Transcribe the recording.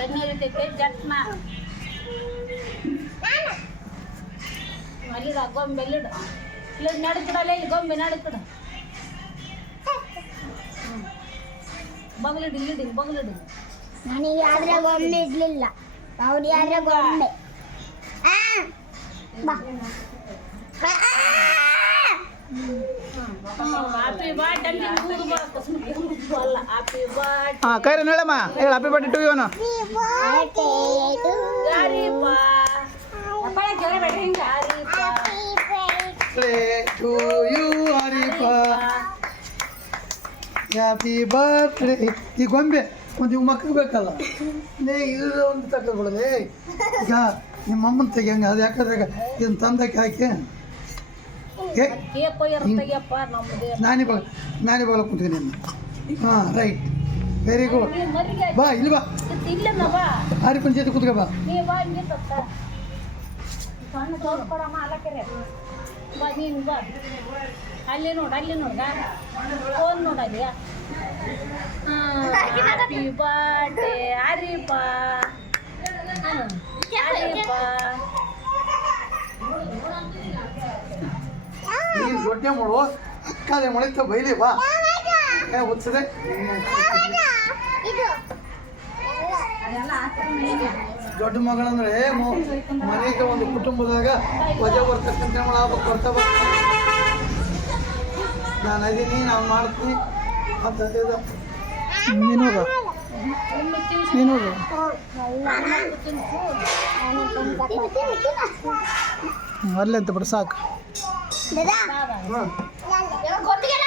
ಎಣ್ಣೆ ಇರ್ತೈತೆ ಜಟ್ನ ಅಲ್ಲಿಡ ಗೊಂಬೆ ಅಲ್ಲಿಡ ಇಲ್ಲಿ ನಡ್ಕಡಲ್ಲ ಇಲ್ಲಿ ಗೊಂಬೆ ನಡ್ಕಡ ಬಗಲಿಡು ಇಲ್ಲಿಡಿ ಬಗಲಿಡು ನನಗೆ ಯಾವ್ದ್ರ ಗೊಂಬೆ ಇರ್ಲಿಲ್ಲ ಅವ್ರು ಯಾರ ಗೊಂಬೆ ಹ್ಯಾಪಿ ಬರ್ತ್ಡೇ ಊರು ಅಲ್ಲ ಹ್ಯಾಪಿ ಬರ್ತ್ಡೇ ಹಾಂ ಕೈರ ಹೇಳಮ್ಮ ಹೇಳು ಹ್ಯಾಪಿ ಬರ್ತ್ಡೇ ಟು ಇವನು ಯಾರಿಪ್ಪ ಅಪ್ಪಳೆ ಜೋರ ಬೇಡ್ರಿ ಹಿಂಗ ಟು ಯು ಹರಿಪ ಹ್ಯಾಪಿ ಬರ್ತ್ಡೇ ಈ ಗೊಂಬೆ ಒಂದು ಇವು ಮಕ್ಕಳು ಬೇಕಲ್ಲ ಇದು ಒಂದು ತಗೊಂಡ್ಬಿಡೋದೆ ಈಗ ನಿಮ್ಮ ಅಮ್ಮನ ತೆಗಿಯಂಗೆ ಅದು ಯಾಕಂದ್ರೆ ಇದನ್ನು ತಂದಕ್ಕೆ ಹಾಕಿ ಕೇಪ ಇರ್ತಯ್ಯಪ್ಪ ನಮ್ದು ನಾನೇ ಬಾಲ ಕುಂತೀನಿ ಹಾಂ ರೈಟ್ ವೆರಿ ಗುಡ್ ಬಾ ಇಲ್ಲಿ ಬಾ ಇಲ್ಲಮ್ಮ ಬಾ ಆರಿ ಪಂಚಾಯತ್ ಕೂತ್ಕೋ ಬಾ ನೀ ಬಾ ಹಿಂಗೆ ತತ್ತ ಸಣ್ಣ ತೋರ್ಸ್ಕೊಡಮ್ಮ ಅಲಕ್ಕರೆ ಬಾ ನೀನು ಬಾ ಅಲ್ಲಿ ನೋಡ ಫೋನ್ ನೋಡಲ್ಲಿ ಹ್ಯಾಪಿ ಬರ್ತ್ಡೇ ಹರಿಪ ಹರಿಪ ನೀನು ದೊಡ್ಡ ಮಾಡು ಅಕ್ಕಾದೆ ಮೊಳಿತ ಬೈಲಿ ಬಾ ಓದ್ಸದೆ ದೊಡ್ಡ ಮಗಳಂದ್ರೆ ಮನೆಗೆ ಒಂದು ಕುಟುಂಬದಾಗ ವಜೆ ಬರ್ತಕ್ಕಂಥ ಬರ್ತಾವ ನಾನು ಅದೀನಿ ನಾನು ಮಾಡ್ತೀನಿ ಅಂತ ನೀನು ಅಲ್ಲೇ ಅಂತ ಬಿಡು ಸಾಕು ಗೊತ್ತಿಗೆಲ್ಲ